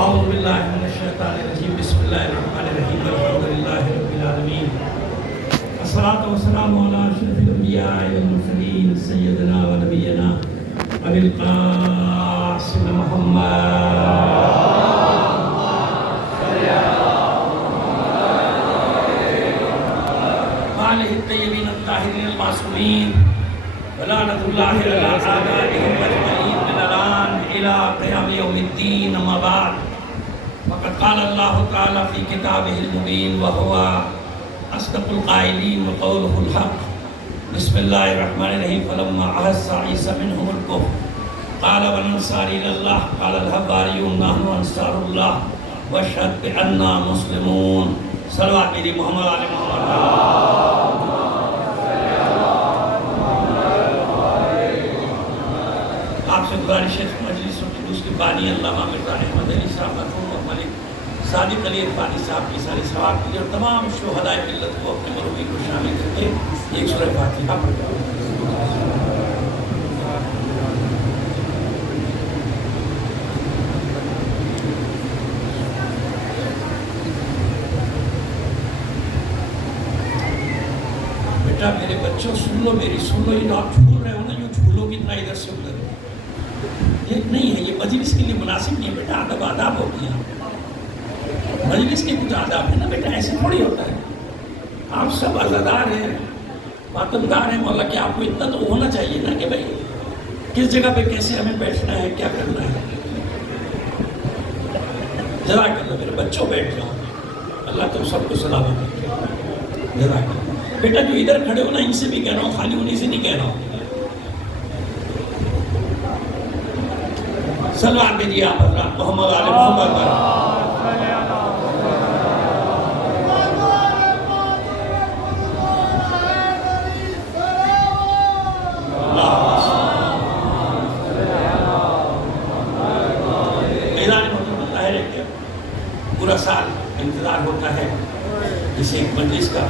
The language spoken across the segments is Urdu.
اعوذ باللہ من الشیطان الرجیم بسم اللہ الرحمن الرحیم الحمدللہ رب العالمین الصلاۃ والسلام علی اشرف الانبیاء والمرسلین سیدنا و نبینا ابی القاسم محمد وآلہ الطیبین الطاہرین المعصومین ولعنۃ اللہ علی اعدائهم اجمعین من الآن الى قیام یوم الدین اما بعد فقد قال اللہ تعالی فی کتابہ المبین وہو اصدق القائلین وقولہ الحق بسم اللہ الرحمن الرحیم فلما احس عیسی منہم الکفر قال من انصاری الی اللہ قال الحواریون نحن انصار اللہ واشہد بأننا مسلمون صلوات میری محمد علی محمد آپ سے گزارش ہے مجلس و جلوس کے بانی علامہ مرزا احمد علی صاحب مرحوم و ملک صادق علی عرفانی صاحب کی ساری ثواب کے لیے اور تمام شہداء ملت کو اپنے مروی کو شامل کر کے ایک سورہ فاتحہ پڑھا۔ بیٹا میرے بچوں سن لو میری، سن لو، یہ آپ جھول رہے ہو نا، یوں جھولو کتنا ادھر سے ادھر، یہ نہیں ہے، یہ مجلس کے لیے مناسب نہیں ہے بیٹا، ادب آداب ہوتی ہیں، مجلس کے کچھ آداب ہے نا بیٹا، ایسے تھوڑی ہوتا ہے، آپ سب عزادار ہیں، ماتمدار ہیں مولا، کہ آپ کو اتنا تو ہونا چاہیے نا کہ بھائی کس جگہ پہ کیسے ہمیں بیٹھنا ہے، کیا کرنا ہے۔ جزاک اللہ میرے بچوں، بیٹھ جاؤ، اللہ تم سب کو سلامت رکھے۔ جزاک اللہ بیٹا، جو ادھر کھڑے ہو نا، ان سے بھی کہہ رہا ہوں، خالی انہیں سے نہیں کہہ رہا ہوں۔ صلوات بھیجیے آپ حضرات محمد علی محمد پر۔ پورا سال انتظار ہوتا ہے اس ایک مجلس کا،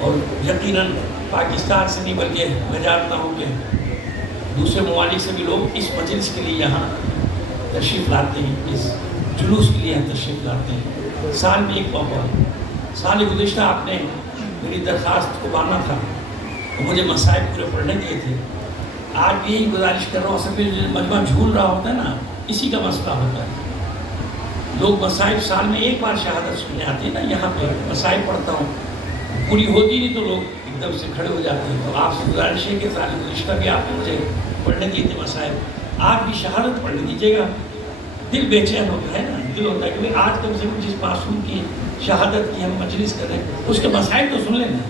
اور یقیناً پاکستان سے نہیں بلکہ میں جانتا ہوں کہ دوسرے ممالک سے بھی لوگ اس مجلس کے لیے یہاں تشریف لاتے ہیں، اس جلوس کے لیے یہاں تشریف لاتے ہیں۔ سال میں ایک موقع، سال گزشتہ آپ نے میری درخواست کو مانا تھا اور مجھے مسائل پورے پڑھنے دیے تھے۔ آج بھی یہی گزارش کر رہا ہوں، اصل میں مجمع جھول رہا ہوتا ہے نا، اسی کا مسئلہ ہوتا ہے۔ لوگ مسائل سال میں ایک بار شہادت سننے آتے ہیں نا، یہاں پہ مسائل پڑھتا ہوں، پوری ہوتی نہیں تو لوگ ایک دم سے کھڑے ہو جاتے ہیں۔ تو آپ سے گزارش ہے کہ سال گزشتہ بھی آپ نے مجھے پڑھنے دیے تھے مسائل، آج بھی شہادت پڑھنے دیجیے گا۔ دل بے چین ہوتا ہے نا، دل ہوتا ہے کہ آج کم سے کم جس معصوم کی شہادت کی ہم مجلس کر رہے ہیں اس کے مسائل تو سن لینا،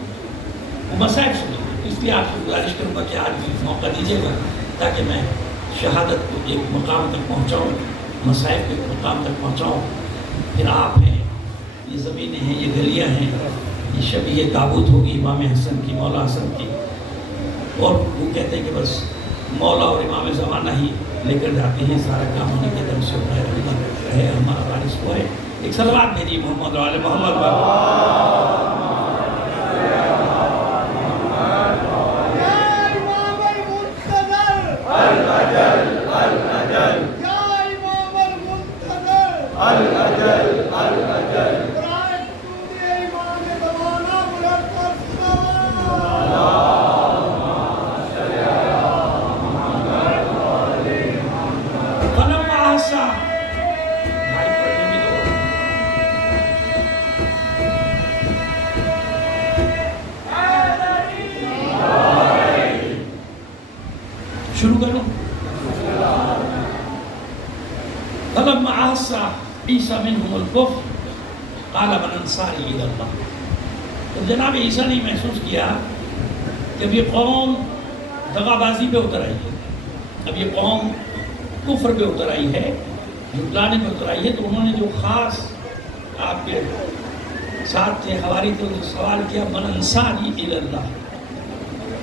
وہ مسائل سن لیں۔ اس لیے آپ سے گزارش کروں گا کہ آج بھی موقع دیجیے گا تاکہ میں شہادت کو ایک مقام تک پہنچاؤں، مسائل کو ایک مقام تک پہنچاؤں۔ پھر آپ ہیں، یہ زمینیں ہیں، یہ گلیاں ہیں، یہ شبیہ تابوت ہوگی امام حسن کی، مولا حسن کی، اور وہ کہتے ہیں کہ بس مولا اور امام زمانہ ہی لے کر جاتے ہیں، سارا کام ہونے کے دم سے ہوتا ہے، ہمارا وارث کو ہے۔ ایک صلوات بھیجیے محمد علی محمد پر۔ شروع کروں۔ فلما احس عیسی منہم الکفر قال من انصاری الی اللہ۔ تو جناب عیسیٰ نے محسوس کیا کہ اب یہ قوم دغا بازی پہ اتر آئی ہے، اب یہ قوم کفر پہ اتر آئی ہے، جھٹلانے پہ اتر آئی ہے۔ تو انہوں نے جو خاص آپ کے ساتھ تھے، حواری تھے، انہوں نے سوال کیا من انصاری الی اللہ،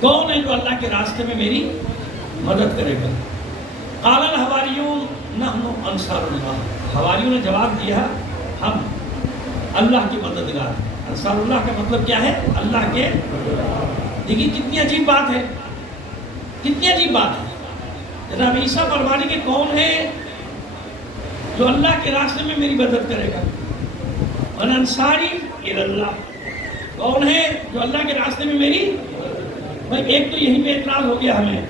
کون ہے جو اللہ کے راستے میں میری مدد کرے گا؟ قال الحواریون نحن انصار اللہ، حواریوں نے جواب دیا ہم اللہ کے مددگار ہیں۔ انصار اللہ کا مطلب کیا ہے؟ اللہ کے۔ دیکھیے کتنی عجیب بات ہے، کتنی عجیب بات ہے۔ جناب عیسیٰ فرمانے کے کون ہے جو اللہ کے راستے میں میری مدد کرے گا. من انصاری الی اللہ, کون ہے جو اللہ کے راستے میں میری. بھائی ایک تو یہیں پہ اعتراض ہو گیا ہمیں,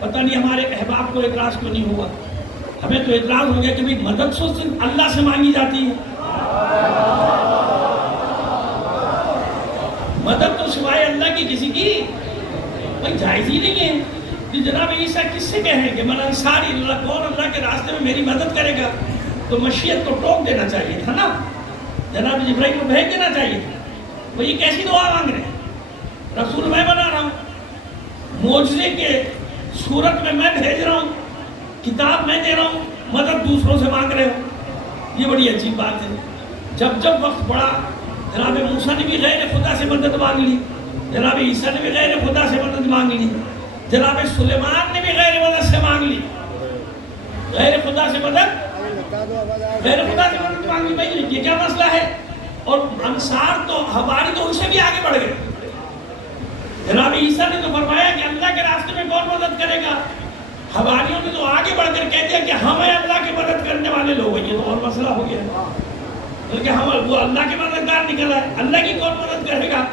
پتہ نہیں ہمارے احباب کو اعتراض کیوں نہیں ہوا. ہمیں تو اعتراض ہو گیا کہ بھائی مدد تو صرف اللہ سے مانگی جاتی ہے, مدد تو سوائے اللہ کی کسی کی بھائی جائز ہی نہیں ہے. تو جناب عیسیٰ کس سے کہیں کہ من انصاری اللہ, کون اللہ کے راستے میں میری مدد کرے گا, تو مشیت کو ٹوک دینا چاہیے تھا نا, جناب جبرائیل کو بھیج دینا چاہیے تھا. وہ یہ کیسی دعا مانگ رہے ہیں, رسول میں بنا رہا ہوں, معجزے کے صورت میں بھیج رہا ہوں, کتاب میں دے رہا ہوں, مدد دوسروں سے مانگ رہے ہو. یہ بڑی عجیب بات ہے. جب وقت پڑا, جناب موسیٰ نے بھی غیر خدا سے مدد مانگ لی, جناب عیسیٰ نے بھی غیر خدا سے مدد مانگ لی, جناب سلیمان نے بھی غیر مدد سے مانگ لی, غیر خدا سے مدد مانگ لی. بھائی یہ کیا مسئلہ ہے؟ اور انصار تو ہماری تو ان سے بھی آگے بڑھ گئے. جناب عیسیٰ نے تو فرمایا کہ اللہ کے راستے میں کون مدد کرے گا, حواریوں نے تو آگے بڑھ کر کہہ دیا کہ ہمیں اللہ کی مدد کرنے والے لوگ ہیں. یہ تو اور مسئلہ ہو گیا, بلکہ ہم وہ اللہ کے مددگار نکلا ہے, اللہ کی کون مدد کرے گا.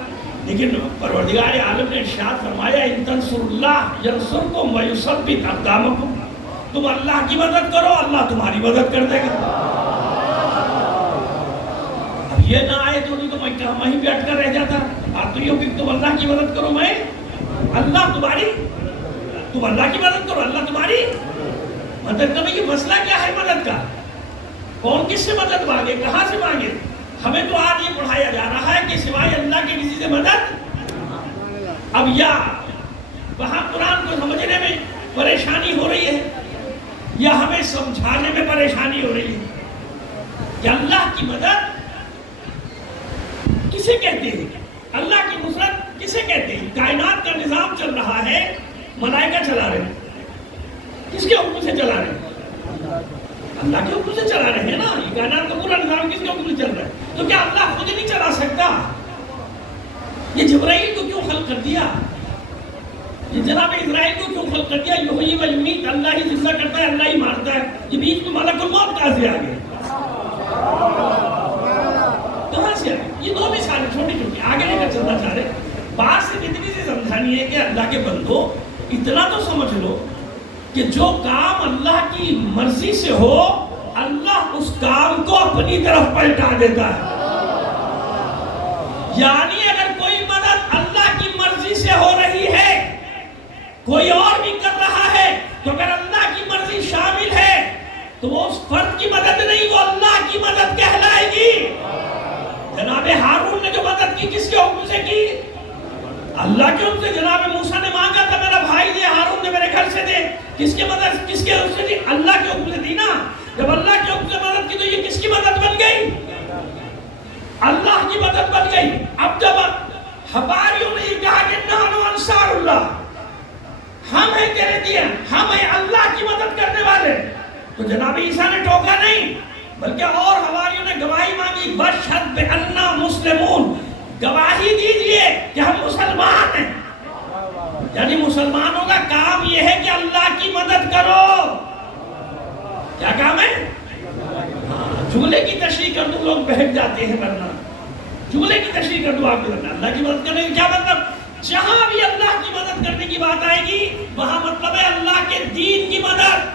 لیکن پروردگار عالم نے ارشاد فرمایا ان تنصروا اللہ ینصرکم ویثبت اقدامکم, تم اللہ کی مدد کرو اللہ تمہاری مدد کر دے گا. اب یہ نہ آئے تو نہیں تو میں کہاں وہیں پہ اٹک کر رہ جاتا. آپ تو یہ کہ تم اللہ کی مدد کرو, میں اللہ تمہاری, تم اللہ کی مدد کرو اللہ تمہاری مدد کرو. یہ مسئلہ کیا ہے مدد کا, کون کس سے مدد مانگے, کہاں سے مانگے. ہمیں تو آج یہ پڑھایا جا رہا ہے کہ سوائے اللہ کے کسی سے مدد. اب یا وہاں قرآن کو سمجھنے میں پریشانی ہو رہی ہے یا ہمیں سمجھانے میں پریشانی ہو رہی ہے کہ اللہ کی مدد کسے کہتے ہیں, اللہ کی نصرت کسے کہتے ہیں. کائنات کا نظام چل رہا ہے, ملائکہ چلا رہے ہیں, کس کے حکم سے چلا رہے ہیں, اللہ کے حکم سے چلا رہے ہیں نا. یہ کائنات کا پورا نظام کس کے حکم سے چل رہا ہے, تو کیا اللہ خود نہیں چلا سکتا. یہ جبرائیل کو کیوں خلق کر دیا, یہ جناب اسرائیل کو کیوں خلق کر دیا. یحیی و یمیت, اللہ ہی زندہ کرتا ہے اللہ ہی مارتا ہے. یہ بیچ میں ملک الموت کہاں سے آ گیا, کہاں سے آ گیا. یہ دو مثالیں چھوٹی چھوٹی آگے لے کر چلنا چاہ رہے. بات سے کتنی سی سمجھانی ہے کہ اللہ کے بندو اتنا تو سمجھ لو کہ جو کام اللہ کی مرضی سے ہو اللہ اس کام کو اپنی طرف پلٹا دیتا ہے. یعنی اگر کوئی مدد اللہ کی مرضی سے ہو رہی ہے, کوئی اور بھی کر رہا ہے, تو اگر اللہ کی مرضی شامل ہے تو وہ اس فرد کی مدد نہیں, وہ اللہ کی مدد کہلائے گی. جناب ہارون نے جو مدد کی کس کے حکم سے کی, اللہ کے حکم سے. جناب موسیٰ نے مانگا تھا میرا بھائی دے, ہارون نے میرے گھر سے دے, کس کے مدد کس کے حکم سے دی, اللہ کے حکم سے دی نا. جب اللہ کے حکم سے مدد کی تو یہ کس کی مدد بن گئی, اللہ کی مدد بن گئی. اب جب حواریوں نے یہ کہا کہ نحن انصار اللہ, ہم ہیں تیرے دین, ہم ہیں اللہ کی مدد کرنے والے, تو جناب عیسیٰ نے ٹوکا نہیں بلکہ اور حواریوں نے گواہی مانگی, بشہد بأننا مسلمون, گواہی دیجئے کہ ہم مسلمان ہیں. یعنی مسلمانوں کا کام یہ ہے کہ اللہ کی مدد کرو. کیا کام ہے, جملے کی تشریح کر دو لوگ بہت جاتے ہیں, ورنہ جملے کی تشریح کر دو آپ کے, اللہ کی مدد کرنے کا کیا مطلب. جہاں بھی اللہ کی مدد کرنے کی بات آئے گی وہاں مطلب ہے اللہ کے دین کی مدد,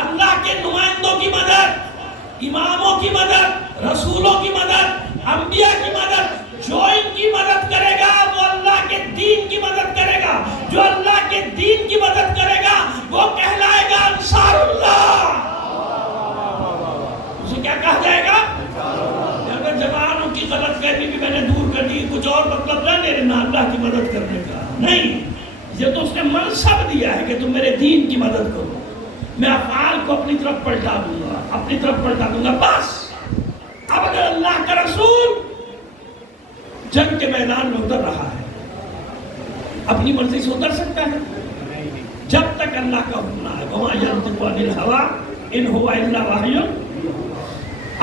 اللہ کے نمائندوں کی مدد, اماموں کی مدد, رسولوں کی مدد, انبیاء کی مدد. جو ان کی مدد کرے گا وہ اللہ کے دین کی مدد کرے گا, جو اللہ کے دین کی مدد کرے گا وہ کہلائے گا انصار اللہ. اسے کیا کہا جائے گا, اگر زبانوں کی غلط فہمی بھی میں نے دور کر دی, کچھ اور مطلب نہ لے لینا اللہ کی مدد کرنے کا نہیں. یہ تو اس نے منصب دیا ہے کہ تم میرے دین کی مدد کرو, میں افعال کو اپنی طرف پلٹا دوں گا, اپنی طرف پلٹا دوں گا بس. اب اگر اللہ کا رسول جنگ کے میدان میں اتر رہا ہے, اپنی مرضی سے اتر سکتا ہے جب تک اللہ کا حکم نہ ہے. وما ينطق عن الهوى ان هو الا وحی.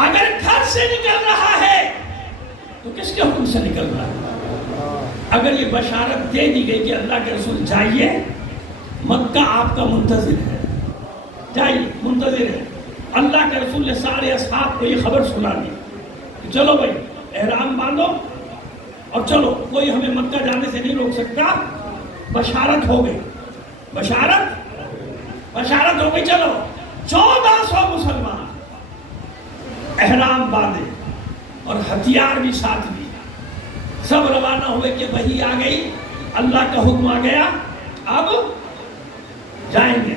اگر گھر سے نکل رہا ہے تو کس کے حکم سے نکل رہا ہے. اگر یہ بشارت دے دی گئی کہ اللہ کے رسول جائیے, مکہ آپ کا منتظر ہے, جائیے منتظر ہے, اللہ کے رسول نے سارے اصحاب کو یہ خبر سنا دی کہ چلو بھائی احرام باندھو اور چلو، کوئی ہمیں مکہ جانے سے نہیں روک سکتا. بشارت ہو گئی، بشارت ہو گئی. چلو 1400 مسلمان احرام باندھے اور ہتھیار بھی ساتھ بھی، سب روانہ ہوئے کہ وحی آ گئی، اللہ کا حکم آ گیا، اب جائیں گے،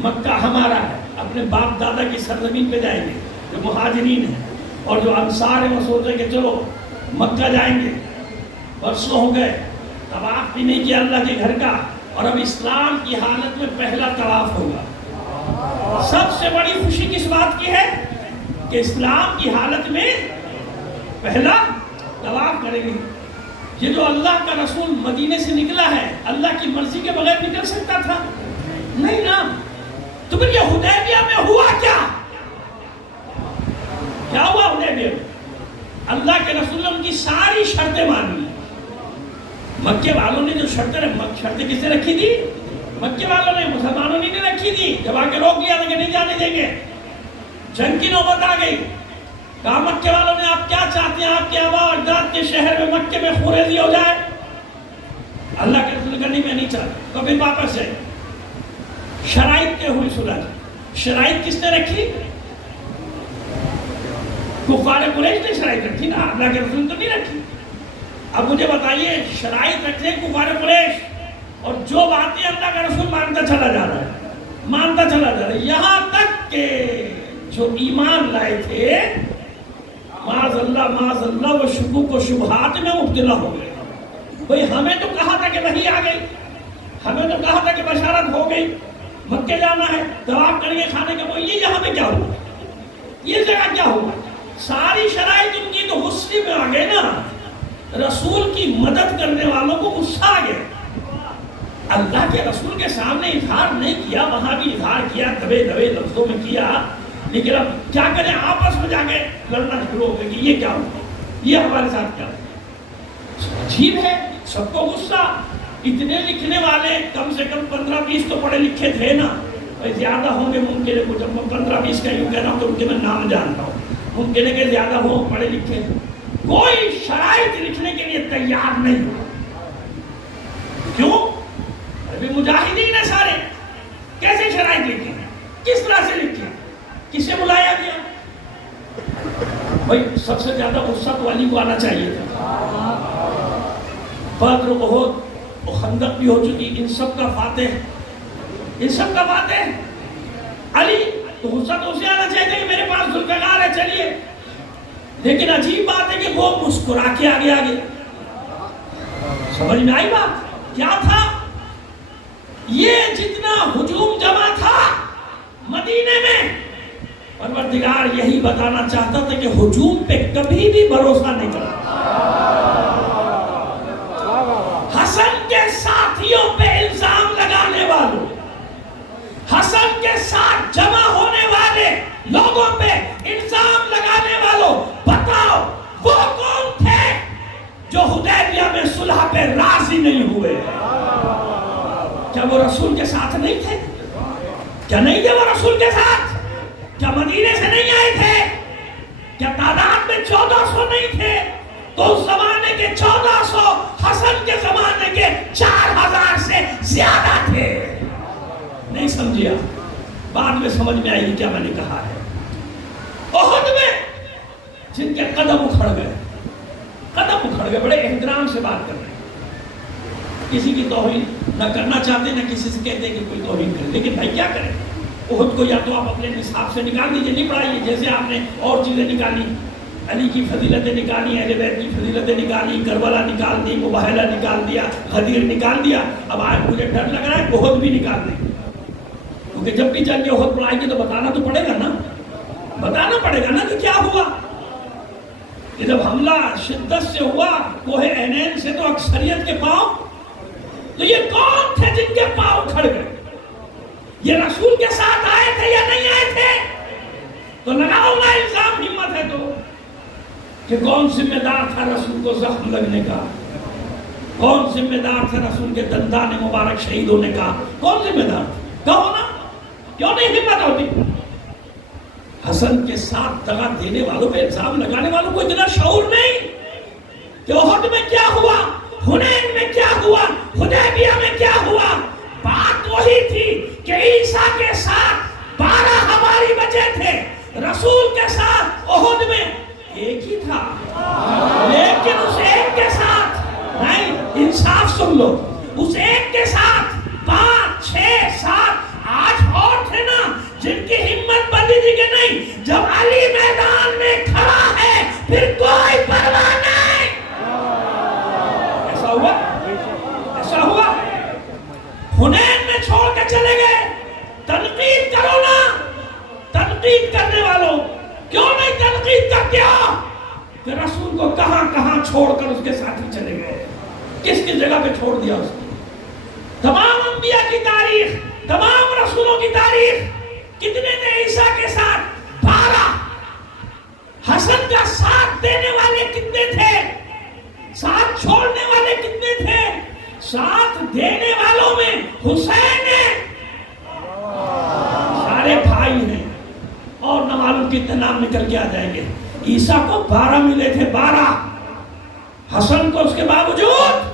مکہ ہمارا ہے، اپنے باپ دادا کی سرزمین پہ جائیں گے. جو مہاجرین ہیں اور جو انصار ہیں وہ سوچ رہے کہ چلو مکہ جائیں گے. برسوں ہو گئے، طواف بھی نہیں کیا اللہ کے گھر کا، اور اب اسلام کی حالت میں پہلا طواف ہوگا. سب سے بڑی خوشی کس بات کی ہے کہ اسلام کی حالت میں پہلا طواف کریں گے. یہ جو اللہ کا رسول مدینے سے نکلا ہے، اللہ کی مرضی کے بغیر نکل سکتا تھا؟ نہیں نا. تو پھر یہ حدیبیہ میں ہوا کیا ہوا حدیبیہ میں؟ اللہ کے رسول نے ان کی ساری شرطیں مان لی. مکے والوں نے جو شرطیں کس نے رکھی تھی؟ مکے والوں نے، مسلمانوں نے نہیں رکھی تھی. جب آ کے روک لیا تھا کہ نہیں جانے دیں گے، جنگ کی نوبت آ گئی. کہا مکے والوں نے آپ کیا چاہتے ہیں آپ کے آباء و اجداد کے شہر میں مکے میں خوریزی ہو جائے؟ اللہ کے رسول کرنے میں نہیں چاہتا. تو پھر واپس ہے. شرائط کے ہوئی صلح. شرائط کس نے رکھی؟ کفار قریش نے شرائط رکھی نا، اللہ کے رسول تو نہیں رکھی. اب مجھے بتائیے، شرائط رکھتے ہیں کفار قریش، اور جو باتیں اللہ کا رسول مانتا چلا جا رہا ہے، یہاں تک کہ جو ایمان لائے تھے معاذ اللہ وہ شکوک و شبہات میں مبتلا ہو گئے. بھئی ہمیں تو کہا تھا کہ وحی آ گئی، ہمیں تو کہا تھا کہ بشارت ہو گئی، مکے جانا ہے، طواف کریں گے، کھانے کے، وہ یہ یہاں پہ کیا ہوا، یہ جگہ کیا ہوا؟ ساری شرائط ان کی تو غصے میں آ گئے نا. رسول کی مدد کرنے والوں کو غصہ آ گیا. اللہ کے رسول کے سامنے اظہار نہیں کیا، وہاں بھی اظہار کیا، دبے لفظوں میں کیا، لیکن اب کیا کریں، آپس میں جا کے لڑنا شروع ہو گئے کہ یہ کیا ہوا، یہ ہمارے ساتھ کیا ہوا. عجیب ہے، سب کو غصہ. اتنے لکھنے والے کم سے کم 15-20 تو پڑھے لکھے تھے نا. زیادہ ہوں گے ممکن ہے، جب میں 15-20 کا یوں کہہ رہا ہوں تو ان کے میں نام جانتا ہوں، ممکن ہے کہ زیادہ ہوں پڑھے لکھے. کوئی شرائط لکھنے کے لیے تیار نہیں ہو. کیوں؟ ابھی مجاہدین ہیں سارے، کیسے شرائط لکھیں، کس طرح سے لکھیں، کسے بلایا گیا؟ بھائی سب سے زیادہ غصہ تو علی کو آنا چاہیے تھا. بدر، احد، خندق بھی ہو چکی، ان سب کا فاتح علی. تو غصہ تو اسے آنا چاہیے تھا کہ میرے پاس ذوالفقار ہے، چلیے. لیکن عجیب بات ہے کہ وہ مسکرا کے آگے. سمجھ میں آئی بات کیا تھا؟ یہ جتنا ہجوم جمع تھا مدینے میں، پروردگار یہی بتانا چاہتا تھا کہ ہجوم پہ کبھی بھی بھروسہ نہیں کرنا. حسن کے ساتھیوں پہ الزام لگانے والوں، حسن کے ساتھ جمع ہونے والے لوگوں پہ الزام لگانے والوں، بتاؤ وہ کون تھے جو حدیبیہ میں صلح پہ راضی نہیں ہوئے؟ کیا وہ رسول کے ساتھ نہیں تھے؟ کیا نہیں تھے وہ رسول کے ساتھ؟ کیا مدینے سے نہیں آئے تھے؟ کیا تعداد میں 1400 نہیں تھے؟ تو اس زمانے کے 1400 حسن کے زمانے کے 4000 سے زیادہ تھے. نہیں سمجھیا؟ بعد میں سمجھ میں آئی کیا میں نے کہا ہے. احد میں جن کے قدم اکھڑ گئے، بڑے احترام سے بات کر رہے ہیں، کسی کی توہین نہ کرنا چاہتے نہ کسی سے کہتے کہ کوئی توہین کرے. لیکن بھائی کیا کریں، احد کو یا تو آپ اپنے نصاب سے نکال دیجئے، نہیں پڑھائیے. جیسے آپ نے اور چیزیں نکالی، علی کی فضیلتیں نکالی، اہل بیت کی فضیلتیں نکالی، کربلا نکال دی، مباہلہ نکال دیا، غدیر نکال دیا. اب آج مجھے ڈر لگ رہا ہے احد بھی نکال دیں، کیونکہ جب بھی جنگ احد پر آئے گی تو بتانا تو پڑے گا نا کہ کیا ہوا. کہ جب حملہ شدت سے ہوا کوہ عینین سے تو اکثریت کے پاؤں، تو یہ کون تھے جن کے پاؤں کھڑ گئے؟ یہ رسول کے ساتھ آئے تھے یا نہیں آئے تھے؟ تو لگاؤ نا الزام، ہمت ہے تو، کہ کون ذمہ دار تھا رسول کو زخم لگنے کا، کون ذمہ دار تھا رسول کے دندان مبارک شہید ہونے کا، کون ذمہ دار تھا؟ کہو نا، کیوں نہیں ہمت ہوتی؟ حسن کے ساتھ دغا دینے والوں پہ الزام لگانے والوں کو اتنا شعور نہیں کہ احد میں کیا ہوا، حنین میں کیا ہوا، حدیبیہ میں کیا ہوا. بات وہی تھی کہ عیسیٰ کے ساتھ 12 ہماری بچے تھے، رسول کے ساتھ احد میں ایک ہی تھا، لیکن اس ایک کے ساتھ نہیں، انصاف سن لو، اس ایک کے ساتھ 5 6 7 8 اور تھے نا جن کی ہمت بندی تھی کہ نہیں، جب علی میدان میں کھڑا ہے پھر کوئی پرواہ نہیں. ایسا ہوا، ایسا ہوا. حنین میں چھوڑ کے چلے گئے. تنقید کرو نا، تنقید کرنے والوں کیوں نہیں تنقید کرتے ہو کہ رسول کو کہاں کہاں چھوڑ کر اس کے ساتھی چلے گئے، کس کس جگہ پہ چھوڑ دیا اس کو. تمام انبیاء کی تاریخ، تمام رسولوں کی تاریخ کتنے تھے عیسیٰ کے ساتھ؟ 12. حسن کا ساتھ دینے والے کتنے تھے؟ ساتھ چھوڑنے والے کتنے تھے؟ ساتھ دینے والوں میں حسین ہے، سارے بھائی ہیں، اور نہ معلوم کتنے نام نکل کے آ جائیں گے. عیسیٰ کو 12 ملے تھے، 12. حسن کو اس کے باوجود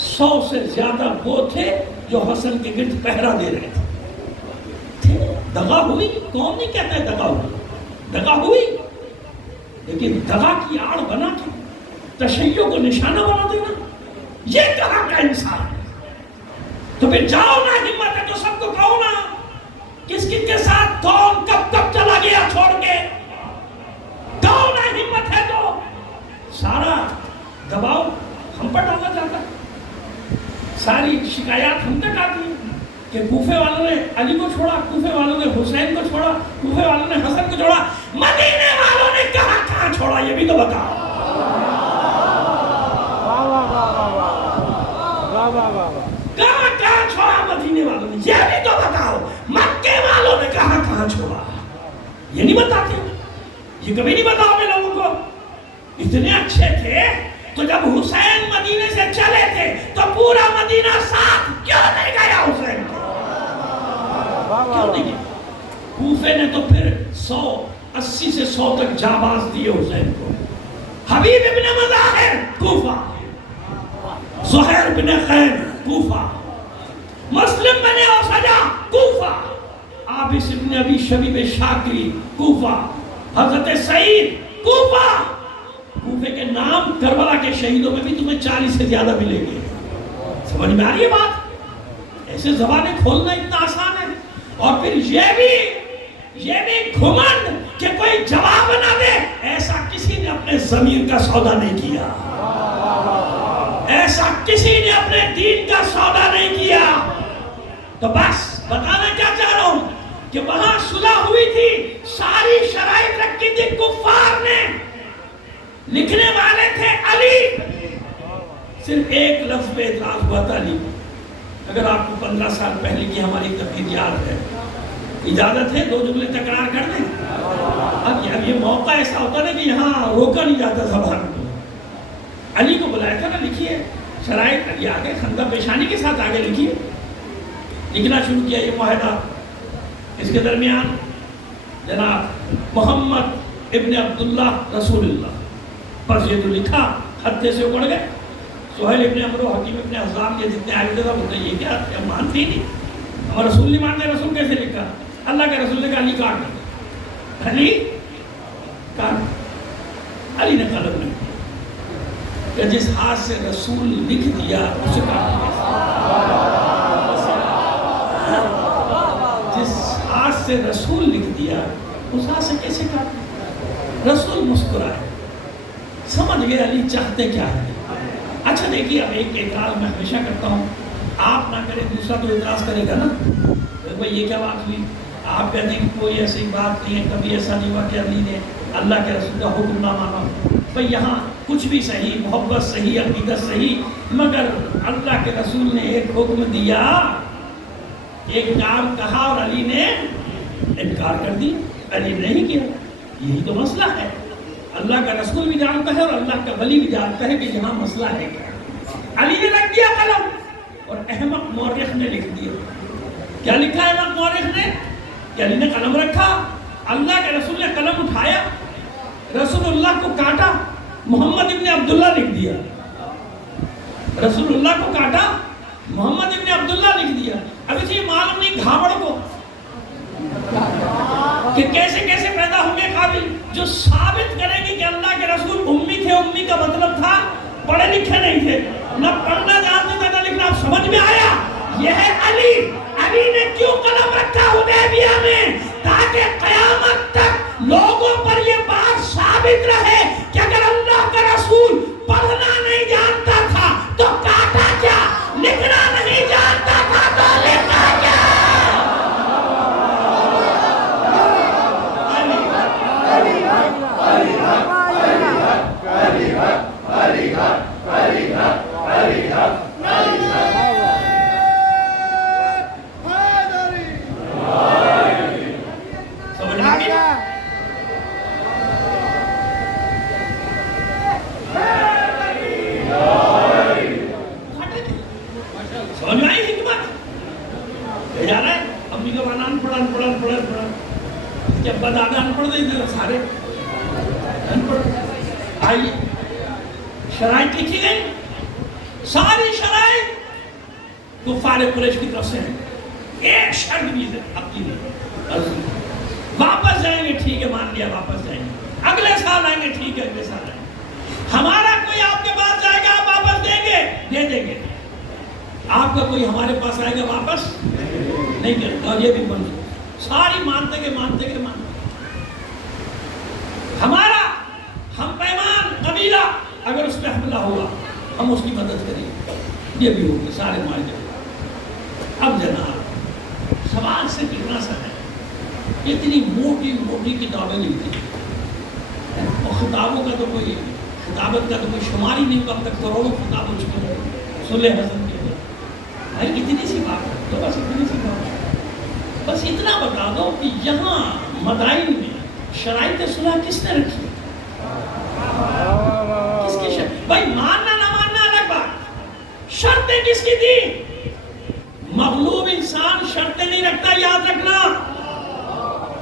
100 سے زیادہ وہ تھے جو حسن کے گرد پہرا دے رہے تھے. دغا ہوئی، کون نہیں کہتا ہے دغا ہوئی، دغا ہوئی، لیکن دغا کی آڑ بنا کے تشیع کو نشانہ بنا دینا، یہ کہاں کا انسان ہے؟ تو پھر جاؤ نا، ہمت ہے تو سب کو کہو نا، کس کس کے ساتھ کون کب کب چلا گیا چھوڑ کے، کہو نا، ہمت ہے تو. سارا دباؤ ہم پر ڈالا جاتا ہے، ساری شکایات ہم تک آتی ہیں کہ کوفے والوں نے علی کو چھوڑا، کوفے والوں نے حسین کو چھوڑا، کوفے والوں نے حسن کو چھوڑا. مدینے والوں نے کہاں کہاں چھوڑا یہ بھی تو بتاؤ. کہاں کہاں چھوڑا مدینے والوں نے یہ بھی تو بتاؤ. مکے والوں نے کہاں کہاں چھوڑا یہ نہیں بتاتے، یہ کبھی نہیں بتاؤ میں لوگوں کو. اتنے اچھے تھے تو جب حسین مدینے سے چلے تھے تو پورا مدینہ ساتھ کیوں نہیں گیا حسین کو؟ کیوں نہیں گیا؟ کوفے نے تو پھر 180 سے 100 تک جانباز دیے حسین کو. حبیب ابن مظاہر کوفہ، زہیر بن خیر کوفہ، مسلم بن اوسجہ کوفہ، عابس ابن ابی شبیب شاکری کوفہ، حضرت سعید کوفہ. کوفے کے نام کربلا کے شہیدوں میں بھی تمہیں 40 سے زیادہ ملیں گے. سمجھ میں آ رہی ہے بات؟ ایسے زبانیں کھولنا اتنا آسان ہے. اور پھر یہ بھی گھمنڈ کہ کوئی جواب نہ دے. ایسا کسی نے اپنے ضمیر کا سودا نہیں کیا، ایسا کسی نے اپنے دین کا سودا نہیں کیا. تو بس بتانا کیا چاہ رہا ہوں کہ وہاں صلح ہوئی تھی، ساری شرائط رکھی تھی کفار نے. لکھنے والے تھے علی، صرف ایک لفظ پہ اعتراض ہوا تھا علی. اگر آپ کو 15 سال پہلے کی ہماری تقریر یاد ہے، اجازت ہے 2 جملے تکرار کر دیں؟ اب یہ موقع ایسا ہوتا ہے کہ یہاں روکا نہیں جاتا زبان کو. علی کو بلایا تھا نا، لکھیے شرائط. علی آگے خندہ پیشانی کے ساتھ آگے لکھیے. لکھنا شروع کیا یہ معاہدہ. اس کے درمیان جناب محمد ابن عبداللہ رسول اللہ، بس یہ تو لکھا، خطے سے اکڑ گئے. سہیل ابن عمرو، حکیم ابن حزام، یہ جتنے آئے تھے بولتے یہ کیا مانتے ہی نہیں، ہمارا رسول نہیں مانتے. رسول کیسے لکھا؟ اللہ کے رسول نے کہا علی کاٹ دو. علی کاٹ، علی نے قلم نہیں کہ جس ہاتھ سے رسول لکھ دیا اسے کاٹ دیا. جس ہاتھ سے رسول لکھ دیا اس ہاتھ سے کیسے کاٹ دیا؟ رسول مسکرائے، سمجھ گئے علی چاہتے کیا ہے. اچھا دیکھیے، اب ایک اعتراض میں ہمیشہ کرتا ہوں، آپ نہ کریں دوسرا تو اعتراض کرے گا نا. بھائی یہ کیا بات ہوئی؟ آپ کہتے ہیں کہ کوئی ایسی بات نہیں ہے، کبھی ایسا نہیں ہوا کہ علی نے اللہ کے رسول کا حکم نہ مانا. بھائی یہاں کچھ بھی صحیح، محبت صحیح، عقیدت صحیح، مگر اللہ کے رسول نے ایک حکم دیا، ایک کام کہا اور علی نے انکار کر دی. علی نے نہیں کیا. یہی تو مسئلہ ہے. اللہ کا رسول بھی جانتا ہے اور اللہ کا ولی بھی جانتا ہے کہ یہاں مسئلہ ہے کیا. علی نے رکھ دیا قلم اور احمق مورخ نے لکھ دیا. کیا لکھا ہے احمق مورخ نے؟ کہ علی نے قلم رکھا، اللہ کے رسول نے قلم اٹھایا، رسول اللہ کو کاٹا، محمد ابن عبداللہ لکھ دیا، رسول اللہ کو کاٹا، محمد ابن عبداللہ لکھ دیا۔ اب اسے معلوم نہیں گھاوڑ کو کہ کیسے کیسے پیدا ہوں گے قابل جو ثابت کرے گی کہ اللہ کے رسول امی تھے۔ امی کا مطلب تھا پڑھے لکھے نہیں تھے، نہ پڑھنا جانتے تھے نہ لکھنا۔ اب سمجھ میں آیا یہ ہے علی۔ علی نے کیوں قلم رکھا حدیبیہ میں؟ تاکہ قیامت تک لوگوں پر یہ بات ثابت رہے کہ اگر اللہ کا رسول پڑھنا نہیں جانتا تھا تو کاٹا کیا، لکھنا نہیں جانتا تھا تو لکھا کیا۔ سمجھ میں آئی حکمت؟ لے جا رہا ہے امی کا مانا پڑھا جب بدادا ان پڑھ دیں سارے ان پڑھ۔ آئیے شرائط لکھی گئی، ساری شرائط کفار قریش کی طرف سے ہیں، ایک شرط بھی اپنی نہیں۔ واپس جائیں گے ٹھیک ہے، مان لیا واپس جائیں گے، اگلے سال آئیں گے ٹھیک ہے، اگلے سال آئیں گے، ہمارا کوئی آپ کے پاس جائے گا آپ واپس دیں گے، دے دیں گے، آپ کا کوئی ہمارے پاس آئے گا واپس نہیں کرتا۔ اور یہ بھی منظور ساری مانتے گے ہمارا ہم پیمان قبیلہ اگر اس پہ حملہ ہوا ہم اس کی مدد کریں گے، یہ بھی ہوگی سارے معاہدے۔ اب جناب سوال سے کتنا سا ہے، اتنی موٹی موٹی کتابیں لکھتی ہیں اور خطابوں کا تو کوئی خطابت کا تو کوئی شمار ہی نہیں، اب تک کروڑوں خطاب ہو چکے ہیں صلح حسن کے لیے۔ بھائی اتنی سی بات ہے تو بس اتنی سی بات ہے، بس اتنا بتا دو کہ یہاں مدائن میں شرائط صلح کس نے رکھی؟ کس کی شرط؟ بھائی ماننا نہ ماننا الگ بات، شرطیں کس کی تھی؟ مغلوب انسان شرطیں نہیں رکھتا، یاد رکھنا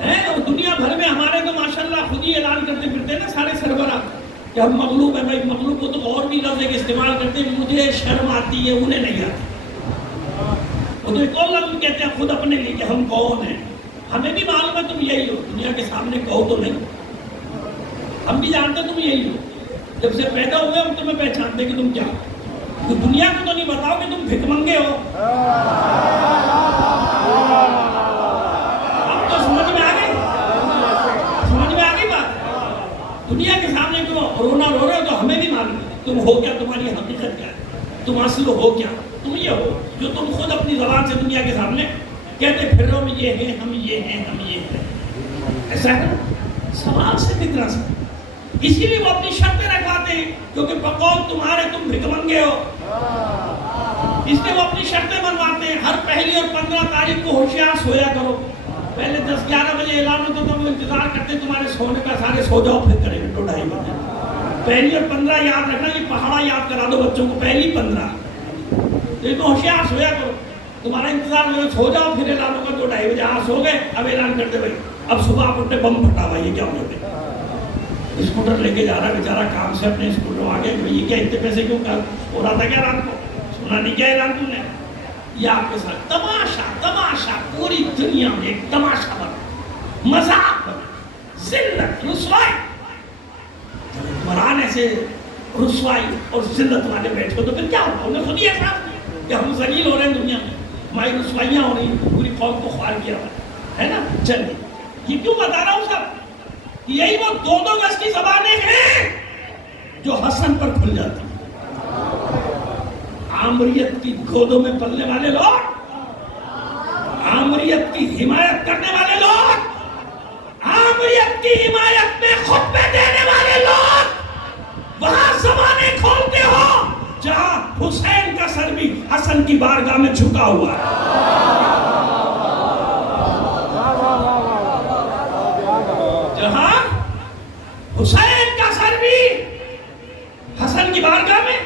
ہے۔ اور دنیا بھر میں ہمارے تو ماشاءاللہ خود ہی اعلان کرتے پھرتے ہیں نا سارے سربراہ کہ ہم مغلوب ہیں۔ بھائی مغلوب کو تو اور بھی لفظ استعمال کرتے ہیں، مجھے شرم آتی ہے انہیں نہیں آتی۔ وہ تو ایک اور لفظ کہتے ہیں خود اپنے لیے کہ ہم کون ہیں، ہمیں بھی معلوم ہے تم یہی ہو، دنیا کے سامنے کہو تو نہیں، ہم بھی جانتے تم یہی ہو، جب سے پیدا ہوئے ہم تمہیں پہچانتے کہ تم کیا ہو، تو دنیا کو تو نہیں بتاؤ کہ تم بھک منگے ہو۔ اب تو سمجھ میں آ گئی بات، دنیا کے سامنے تم رونا رو رہے ہو تو ہمیں بھی معلوم ہے تم ہو کیا، تمہاری حقیقت کیا ہے، تم اصل ہو کیا، تم یہ ہو جو تم خود اپنی زبان سے دنیا کے سامنے کہتے پھر رہو ہم یہ ہیں، ہم یہ ہیں، ہم یہ ہیں۔ ایسا ہے سوال سے کتنا سا، اسی لیے وہ اپنی شرطیں رکھواتے ہیں کیونکہ بقول تمہارے تم بھک منگے ہو، اس لیے وہ اپنی شرطیں بنواتے ہیں۔ ہر پہلی اور 15 تاریخ کو ہوشیار سویا کرو، پہلے 10-11 بجے اعلان ہوتا تھا وہ انتظار کرتے تمہارے سونے کا، سارے سو جاؤ پھر کریں گے 2-2.5 بجے۔ پہلی اور 15 یاد رکھنا، یہ پہاڑا یاد کرا دو بچوں کو، پہلی 15 تو ہوشیار سویا کرو، تمہارا انتظار میں سو جاؤ، پھر اعلان ہوگا 2-2.5 بجے، ہاں سو گئے، اب اعلان کرتے بھائی اب صبح آپ اٹھے بم پھٹا ہوا، یہ کیا ہو جاتے اسکوٹر لے کے جا رہا ہے بیچارہ کام سے اپنے اسکوٹر آگے کہ یہ کیا اتنے پیسے کیوں ہو رہا تھا کیا رات کو، سنا نہیں کیا اعلان تم نے؟ یہ آپ کے ساتھ تماشا پوری دنیا میں ایک تماشا بنا، مذاق بنا، ذلت رسوائی، عمران ایسے رسوائی اور ذلت والے بیٹھے تو پھر کیا ہوگا؟ انہیں خود ہی احساس کہ ہم ذلیل ہو رہے ہیں دنیا میں، ہماری رسوائیاں ہو رہی ہیں، پوری قوم کو خوار کیا ہوا ہے نا۔ چلیے یہ کیوں بتا رہا ہوں صاحب، یہی وہ 2-2 گز کی زبانیں ہیں جو حسن پر کھل جاتی ہیں۔ عامریت کی گودوں میں پلنے والے لوگ، عامریت کی حمایت کرنے والے لوگ، عامریت کی حمایت میں خطبے دینے والے لوگ وہاں زبانیں کھولتے ہو جہاں حسین کا سر بھی حسن کی بارگاہ میں جھکا ہوا ہے، جہاں حسین کا سر بھی حسن کی بارگاہ میں۔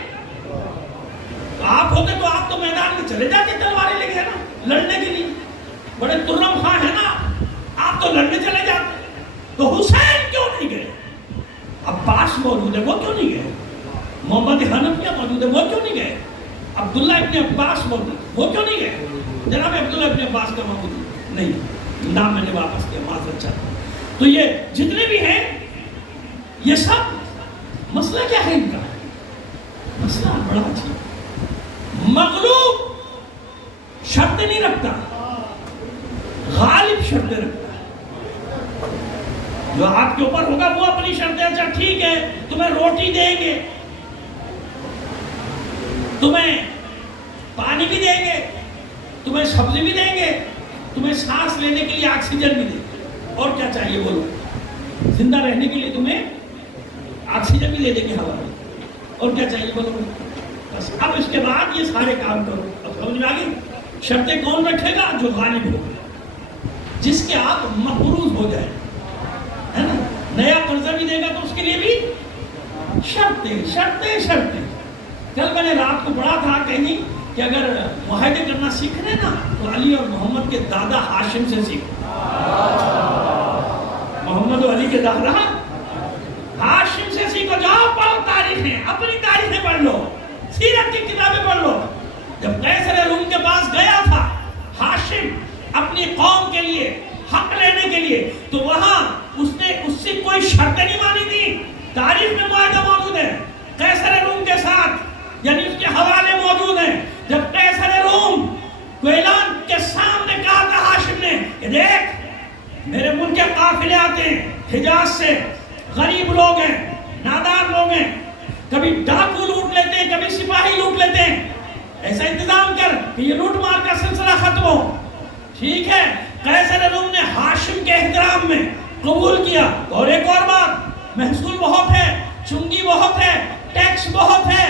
آپ ہوتے تو آپ تو میدان میں چلے جاتے تلواریں لے کے نا لڑنے کے لیے، بڑے ترم خواہ ہیں نا، موجود ہے وہ کیوں نہیں گئے؟ محمد حنفیہ موجود ہے وہ کیوں نہیں گئے؟ عبداللہ ابن عباس موجود وہ کیوں نہیں گئے؟ جناب عبداللہ ابن عباس کا موجود نہیں، نام میں نے واپس کیا، معذرت چاہتا ہوں۔ تو یہ جتنے بھی ہیں یہ سب مسئلہ کیا ہے ان کا؟ مسئلہ بڑا اچھا، مغلوب شرط نہیں رکھتا، غالب شرطیں رکھتا ہے۔ جو آپ کے اوپر ہوگا وہ اپنی شرطیں، اچھا ٹھیک ہے تمہیں روٹی دیں گے، تمہیں پانی بھی دیں گے، تمہیں سبزی بھی دیں گے، تمہیں سانس لینے کے لیے آکسیجن بھی دیں گے، اور کیا چاہیے بولو؟ زندہ رہنے کے لیے تمہیں آکسیجن بھی دے دیں گے، ہوا میں، اور کیا چاہیے بولو؟ بس اب اس کے بعد یہ سارے کام کرو۔ اب سمجھ میں آ گئی؟ شرطیں کون رکھے گا؟ جو غالب ہو، جس کے آپ مقروض ہو جائیں، ہے نا؟ نیا قرضہ بھی دے گا تو اس کے لیے بھی شرطیں شرطیں شرطیں۔ کل میں نے رات کو پڑھا تھا کہیں کہ اگر معاہدے کرنا سیکھنے نا تو علی اور محمد کے دادا ہاشم سے سیکھو۔ محمد و علی کے دادا ہاشم سے سیکھو، جاؤ پڑھو تاریخیں، اپنی تاریخیں پڑھ لو، سیرت کی کتابیں پڑھ لو۔ جب قیصر روم کے پاس گیا تھا ہاشم اپنی قوم کے لیے حق لینے کے لیے، تو وہاں اس نے اس سے کوئی شرطیں نہیں مانی تھی۔ تاریخ میں معاہدہ موجود ہے قیصر روم کے ساتھ، یعنی اس کے حوالے موجود ہیں۔ جب قیصر روم کو اعلان کے سامنے کہا تھا ہاشم نے کہ دیکھ میرے ملک کے قافلے آتے ہیں حجاز سے، غریب لوگ ہیں، نادار لوگ ہیں، کبھی ڈاکو لوٹ لیتے ہیں، کبھی سپاہی لوٹ لیتے ہیں، ایسا انتظام کر کہ یہ لوٹ مار کا سلسلہ ختم ہو۔ ٹھیک ہے، قیصر روم نے ہاشم کے احترام میں قبول کیا۔ اور ایک اور بات، محصول بہت ہے، چنگی بہت ہے، ٹیکس بہت ہے،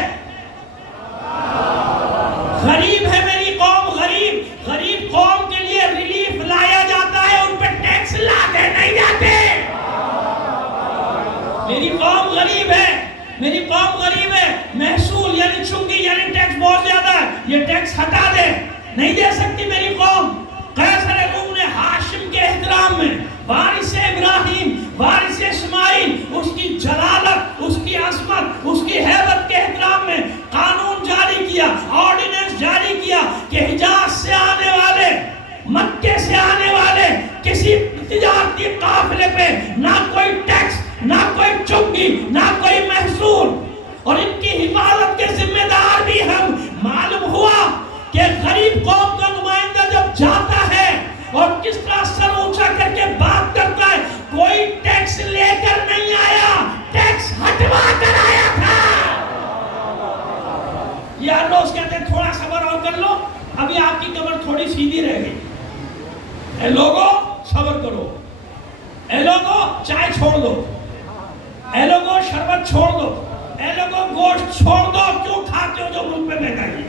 غریب ہے میری قوم، غریب غریب قوم کے لیے ریلیف لایا جاتا ہے، ان پہ ٹیکس لاتے نہیں جاتے۔ میری قوم غریب ہے، میری قوم غریب ہے، محصول یعنی چنگی یعنی ٹیکس بہت زیادہ ہے، یہ ٹیکس ہٹا دے، نہیں دے سکتی میری قوم۔ قیصر روم نے ہاشم کے احترام میں وارث ابراہیم، وارث اسماعیل، اس کی جلالت، اس کی عظمت، اس کی ہیبت کے احترام میں قانون جاری کیا، آرڈیننس جاری کیا کہ حجاز سے آنے والے، مکے سے آنے والے کسی تجارتی قافلے پہ نہ کوئی ٹیکس، نہ کوئی چنگی، نہ کوئی محصول، اور ان کی حفاظت کے ذمہ دار بھی ہم۔ معلوم ہوا کہ غریب قوم کا نمائندہ جب جاتا ہے اور کس طرح سر اونچا کر کے بات کرتا ہے، کوئی ٹیکس لے کر نہیں آیا، ٹیکس ہٹوا کر آیا تھا۔ یہ ہر روز کہتے ہیں تھوڑا صبر اور کر لو، ابھی آپ کی کمر تھوڑی سیدھی رہ گئی، اے لوگوں صبر کرو، اے لوگوں چائے چھوڑ دو، اے لوگوں شربت چھوڑ دو، اے لوگوں گوشت چھوڑ دو، کیوں کھاتے ہو جو ملک میں مہنگائی ہے،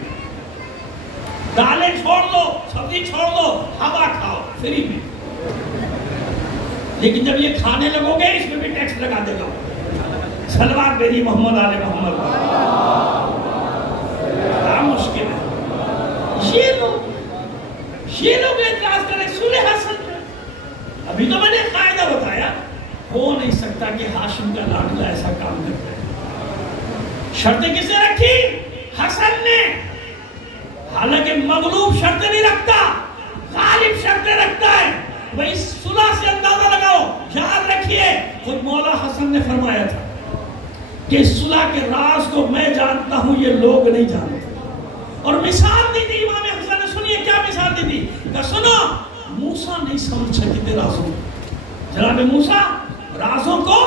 دالیں چھوڑ دو، سبزی چھوڑ دو، ہوا کھاؤ فری میں۔ لیکن جب یہ کھانے لگو گے اس میں بھی ٹیکس لگا دے گا۔ صلوات بھیجی محمد آل محمد، بڑا مشکل ہے۔ یہ لوگ اعتراض کریں صلح حسن پہ۔ ابھی تو میں نے قاعدہ بتایا، ہو نہیں سکتا کہ ہاشم کا لاڈلا ایسا کام کرتا ہے۔ شرطیں کس نے رکھی؟ حسن نے۔ حالانکہ مغلوب شرطیں نہیں رکھتا، غالب شرطیں رکھتا ہے۔ وہی صلح سے اندازہ لگاؤ، یاد رکھیے خود مولا حسن نے فرمایا تھا کہ صلح کے راز کو میں جانتا ہوں، یہ لوگ نہیں جانتے۔ اور مثال دی تھی امام حسن نے، سنیے کیا مثال دی تھی کہ سنو موسیٰ نہیں سمجھ سکے تھے رازوں، جناب موسیٰ رازوں کو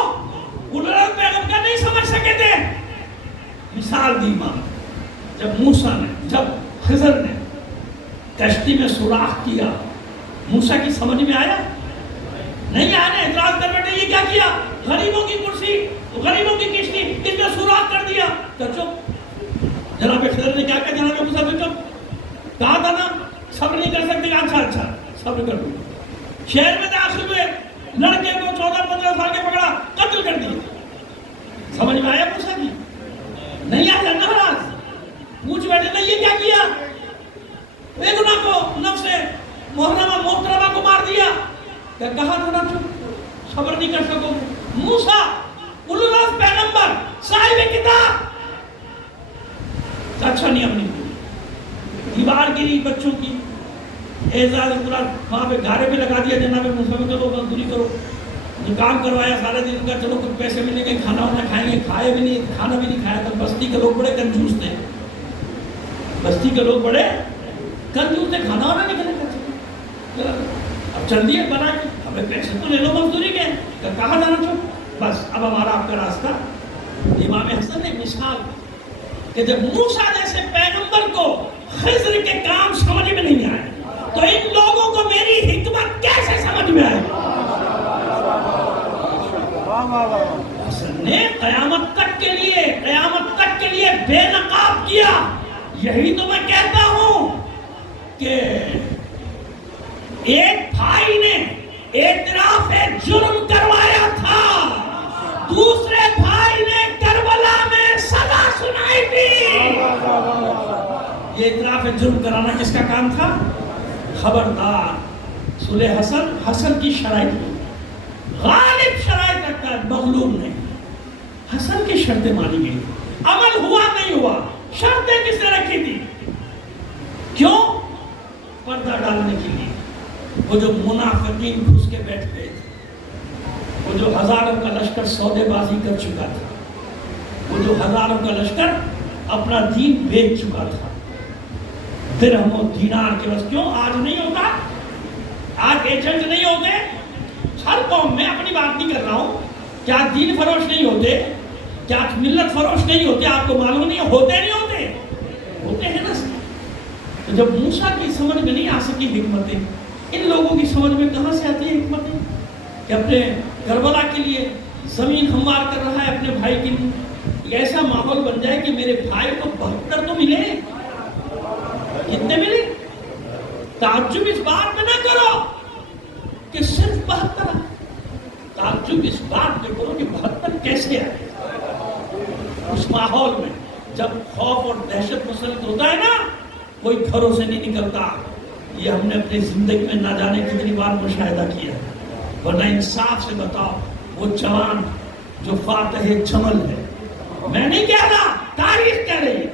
الرد پیغمبر نہیں سمجھ سکے تھے۔ مثال دی امام، جب موسیٰ نے، جب خضر نے کشتی میں سوراخ کیا، موسیٰ کی سمجھ میں آیا؟ نہیں آنے، اعتراض کر بیٹھے یہ کیا کیا؟ غریبوں کی کرسی، غریبوں کی کشتی، اس میں سوراخ کر دیا۔ تو چپ، جناب خضر نے کیا کہا؟ جناب موسیٰ بھی چپ، کہا تھا نا صبر نہیں کر سکتے، اچھا اچھا صبر کر دوں۔ شہر میں داخل ہوئے، لڑکے کو 14-15 سال کے پکڑا، قتل کر دیا۔ سمجھ میں آیا موسیٰ کی؟ نہیں آیا، ناراض پوچھ بیٹھے نہیں یہ کیا کیا؟ بے گناہ کو، نفس محرمہ محترمہ کو مار دیا۔ کہا تھا نا چپ، صبر نہیں کر سکو گے۔ موسیٰ الراز پیغمبر صاحب کتاب اچھا نیم نہیں ہوئی، دیوار گری بچوں کی، اعزاز قرآن وہاں پہ گھارے پہ لگا دیا جناب موسیٰ میں، چلو مزدوری کرو، جو کام کروایا سارے دن کا، چلو کچھ پیسے ملیں گے، کھانا وانا کھائیں گے، کھائے بھی نہیں، کھانا بھی نہیں کھایا تھا۔ بستی کے لوگ بڑے کنجوس تھے، بستی کے لوگ بڑے کنجوس تھے، کھانا وانا نہیں کھانے کا، اب چل دیے بنا کے، ہمیں پیسے تو لے لو مزدوری کے، کہاں جانا چاہو، بس اب ہمارا آپ کا راستہ۔ امام حسن نے مثال کہ جب موسیٰ جیسے پیغمبر کو خضر کے کام سمجھ میں نہیں آئے تو ان لوگوں کو میری حکمت کیسے سمجھ میں آئے؟ حسن نے قیامت تک کے لیے بے نقاب کیا۔ یہی تو میں کہتا ہوں کہ ایک بھائی نے اعتراف جرم کروایا تھا، دوسرے بھائی نے کربلا میں سزا سنائی تھی۔ یہ اعتراف جرم کرانا کس کا کام تھا؟ خبردار، صلح حسن کی شرائط غالب شرائط رکھتا ہے، مغلوب نہیں۔ حسن کی شرطیں مانی گئی، عمل ہوا نہیں ہوا، شرطیں کس نے رکھی تھی؟ کیوں؟ پردہ ڈالنے کے لیے۔ وہ جو منافقین گھس کے بیٹھ گئے تھے، وہ جو ہزاروں کا لشکر سودے بازی کر چکا تھا، وہ جو ہزاروں کا لشکر اپنا دین بیچ چکا تھا، درہم و دینار کے بس۔ کیوں آج نہیں ہوتا؟ آج ایجنٹ نہیں ہوتے ہر قوم میں؟ اپنی بات نہیں کر رہا ہوں، کیا دین فروش نہیں ہوتے؟ کیا ملت فروش نہیں ہوتے؟ آپ کو معلوم نہیں ہوتے؟ نہیں ہوتے، ہوتے ہیں نا۔ تو جب موسیٰ کی سمجھ میں نہیں آ سکی حکمتیں، ان لوگوں کی سمجھ میں کہاں سے آتی ہے حکمتیں کہ اپنے کربلا کے لیے زمین ہموار کر رہا ہے اپنے بھائی کے لیے، ایسا ماحول بن جائے کہ میرے بھائی کو 72 تو ملے۔ کتنے ملے؟ تعجب اس بات میں نہ کرو کہ صرف 72، تعجب اس بات میں کرو کہ 72 کیسے آئے۔ اس ماحول میں جب خوف اور دہشت مسلط ہوتا ہے نا، کوئی گھروں سے نہیں نکلتا۔ یہ ہم نے اپنی زندگی میں نہ جانے کتنی بار مشاہدہ کیا، ورنہ انصاف سے بتاؤ، وہ جوان جو فاتح جمل ہے، میں نہیں کہہ رہا، تاریخ کہہ رہی ہے،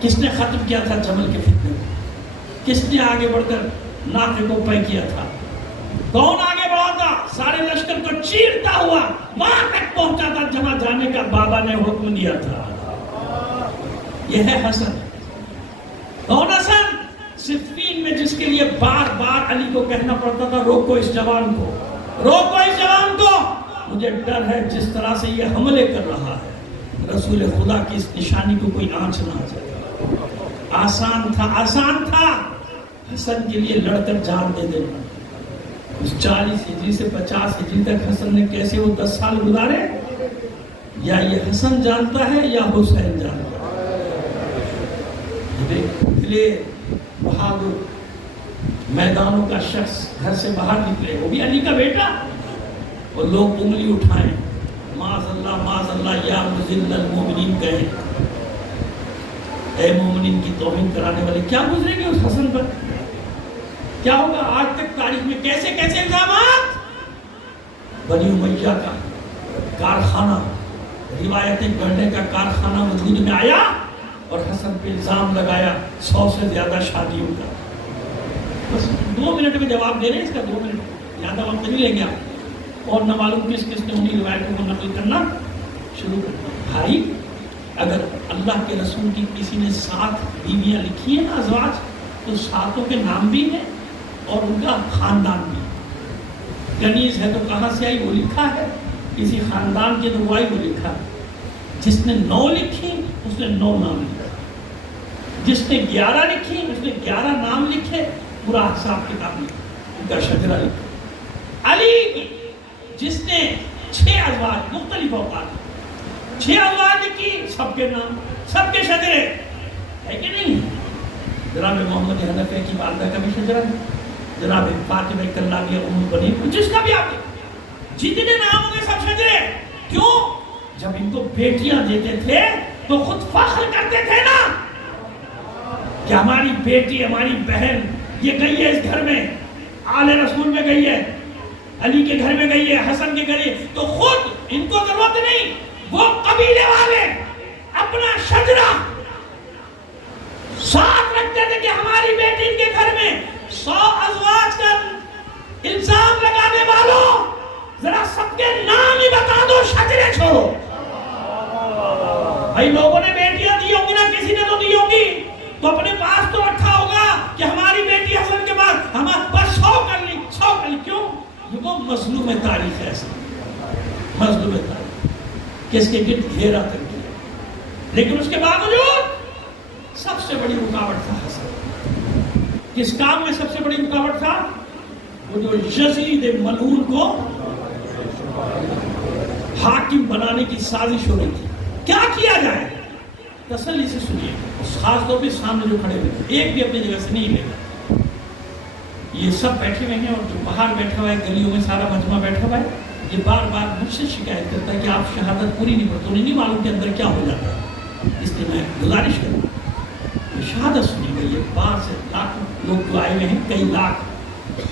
کس نے ختم کیا تھا جمل کے فتنے کو؟ کس نے آگے بڑھ کر ناقے کو پے کیا تھا؟ کون آگے بڑھا تھا؟ سارے لشکر کو چیرتا ہوا وہاں تک پہنچا تھا جہاں جانے کا بابا نے حکم دیا تھا۔ یہ ہے حسن۔ کون حسن؟ صفین میں جس کے لیے بار بار علی کو کہنا پڑتا تھا روکو اس جوان کو، روکو اس جوان کو، مجھے ڈر ہے جس طرح سے یہ حملے کر رہا ہے رسول خدا کی اس نشانی کو کوئی آنچ نہ آ جائے۔ آسان تھا حسن کے لیے لڑ کر جان دے دینا۔ اس 40 ہجری سے 50 ہجری تک حسن نے کیسے وہ 10 سال گزارے؟ یا یہ حسن جانتا ہے یا حسین جانتا ہے؟ دلیر بہادر میدانوں کا شخص گھر سے باہر نکلے، وہ بھی علی کا بیٹا، اور لوگ انگلی اٹھائیں، معاذ اللہ یا مذل المومنین کہیں، اے مومنین کی توہین کرانے والے۔ کیا گزرے گے اس حسن پر؟ کیا ہوگا آج تک تاریخ میں؟ کیسے کیسے الزامات؟ بنی امیہ کا کارخانہ، روایتیں گڑھنے کا کارخانہ وجود میں آیا اور حسن پہ الزام لگایا 100 سے زیادہ شادیوں کا۔ بس 2 منٹ میں جواب دے رہے ہیں اس کا، 2 منٹ، زیادہ وقت نہیں لیں گے آپ، اور نہ معلوم کس کس نے انہیں روایتوں کو نقل کرنا شروع کر دیا۔ بھائی اگر اللہ کے رسول کی کسی نے 7 بیویاں لکھی ہیں نا ازواج، تو 7 کے نام بھی ہیں اور ان کا خاندان بھی۔ کنیز ہے تو کہاں سے آئی وہ لکھا ہے، کسی خاندان کی تو آئی وہ لکھا ہے۔ جس نے 9 لکھی اس نے 9 نام لکھا، جس نے 11 لکھی اس نے 11 نام لکھے، پورا حساب کتاب لکھا، ان کا شجرہ لکھا۔ علی کی جس نے 6 ازواج مختلف اوقات 6 ازواج لکھی، سب کے نام، سب کے شجرے ہے کہ نہیں؟ جناب محمد حنفیہ کی والدہ کا بھی شجرہ ہے، جناب فاطمہ کلابیہ ام البنین، جس کا بھی آپ جتنے نام ہوں گے سب شجرے۔ کیوں؟ جب ان کو بیٹیاں دیتے تھے تو خود فخر کرتے تھے نا کہ ہماری بیٹی، ہماری بہن یہ گئی ہے اس گھر میں، آل رسول میں گئی ہے، علی کے گھر میں گئی ہے، حسن کے گھر ہے، تو خود ان کو ضرورت نہیں، وہ قبیلے والے اپنا شجرہ ساتھ رکھتے تھے کہ ہماری بیٹی کے گھر میں 100 ازواج کا الزام لگانے والوں ذرا سب کے نام ہی بتا دو، شجرے چھوڑو۔ بھائی لوگوں نے بیٹیاں دی ہوں گی نا، کسی نے تو دی ہوں گی، تو اپنے پاس تو رکھا ہوگا کہ ہماری بیٹی حسن کے بعد ہمارے پاس 100 کر لی، 100 کر لی۔ کیوں؟ یہ وہ مظلوم تاریخ ہے، ایسا مظلوم تاریخ کس کے گرد گھیرا کر دیا، لیکن اس کے باوجود سب سے بڑی رکاوٹ تھا حسن۔ کس کام میں سب سے بڑی رکاوٹ تھا؟ وہ جو یزید ملعون کو حاکم بنانے کی سازش ہو رہی تھی۔ کیا کیا جائے؟ تسلی سے سنیے، خاص طور پہ سامنے جو کھڑے ہوئے ایک بھی اپنی جگہ سے نہیں لے، یہ سب بیٹھے ہوئے ہیں، اور جو باہر بیٹھا ہوا ہے گلیوں میں سارا مجمع بیٹھا ہوا ہے، یہ بار بار مجھ سے شکایت کرتا ہے کہ آپ شہادت پوری نہیں پڑھتے، انہیں نہیں معلوم کہ اندر کیا ہو جاتا ہے۔ اس لیے میں گزارش کروں شہادت سنی گئی ہے، باہر سے لاکھوں لوگ جو آئے ہوئے ہیں، کئی لاکھ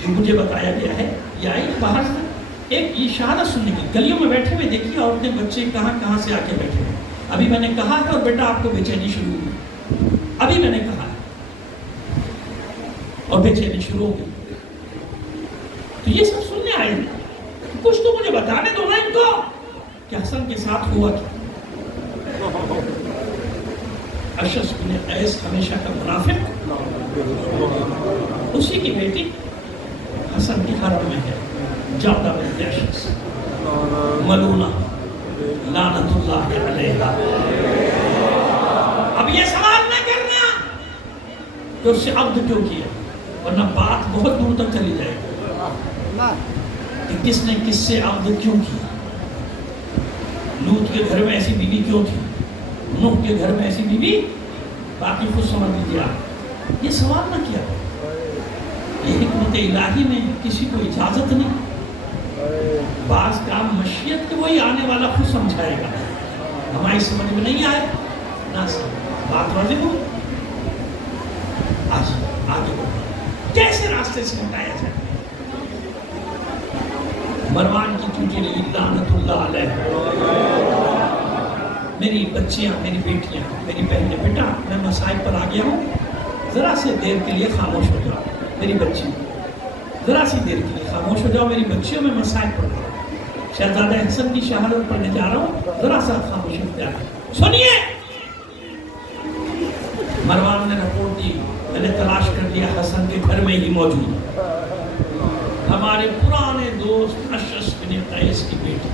جو مجھے بتایا گیا ہے، یہ آئے باہر سے ایک یہ شہادت سننے کی، گلیوں میں بیٹھے ہوئے دیکھیے عورتیں بچے کہاں کہاں سے آ کے بیٹھے ہیں۔ ابھی میں نے کہا ہے اور بیٹا آپ کو بے چینی شروع ہوئی، ابھی میں نے کہا ہے اور بے چینی شروع ہو گئی، تو یہ سب سننے آئے ہیں، کچھ تو مجھے بتانے دو نا ان کو کہ حسن کے ساتھ ہوا کیا۔ اشعث بن قیس ہمیشہ کا منافق، اسی کی بیٹی حسن کی حرم میں ہے، جعدہ بنت اشعث ملعونہ لعنت اللہ علیہا۔ اب یہ سوال نہ کرنا کہ اس سے عبد کیوں کیا، ورنہ بات بہت دور تک چلی جائے گی کہ کس نے کس سے عبد کیوں کیا، لوط کے گھر میں ایسی بیوی کیوں تھی، نوح کے گھر میں ایسی بیوی، باقی خود سمجھ لیجیے آپ۔ یہ سوال نہ کیا، یہ حکمت الہی میں کسی کو اجازت نہیں، بعض کام مشیت کے وہی آنے والا خود سمجھائے گا، ہماری سمجھ میں نہیں آئے نہ بات واضح ہو۔ آج آگے بڑھا کیسے راستے سے ہٹایا جائے۔ مروان کی چونچی نے لعنت اللہ علیہ، میری بچیاں، میری بیٹیاں، میری بہنیں، بیٹا میں مسائل پر آ گیا ہوں، ذرا سے دیر کے لیے خاموش ہو جاؤ میری بچی، ذرا سی دیر کے لیے خاموش ہو جاؤ میری بچیوں، میں مسائل پڑھ رہا ہوں، شہزادہ حسن کی شہادت پڑھنے جا رہا ہوں، ذرا سا خاموش ہو جاؤ۔ سنیے، مروان نے رپورٹ دی، میں نے تلاش کر لیا، حسن کے گھر میں ہی موجود ہے، ہمارے پرانے دوست اشعث بن قیس کی بیٹی،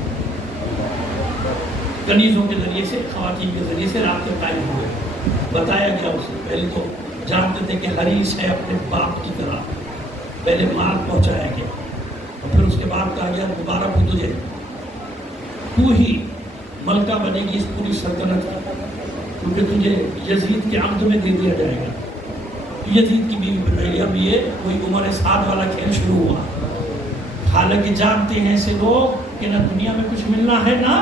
کنیزوں کے ذریعے سے، خواتین کے ذریعے سے رابطے قائم ہوئے، بتایا گیا اسے، پہلے تو جانتے تھے کہ حریص ہے اپنے باپ کی طرح، پہلے مال پہنچایا گیا، اور پھر اس کے بعد کہا گیا مبارک ہو تجھے، تو ہی ملکہ بنے گی اس پوری سلطنت کی، کیونکہ تجھے یزید کے عہد میں دے دیا جائے گا، یزید کی بیوی بن رہی۔ اب یہ کوئی عمر سعد والا کھیل شروع ہوا، حالانکہ جانتے ہیں ایسے لوگ کہ نہ دنیا میں کچھ ملنا ہے نہ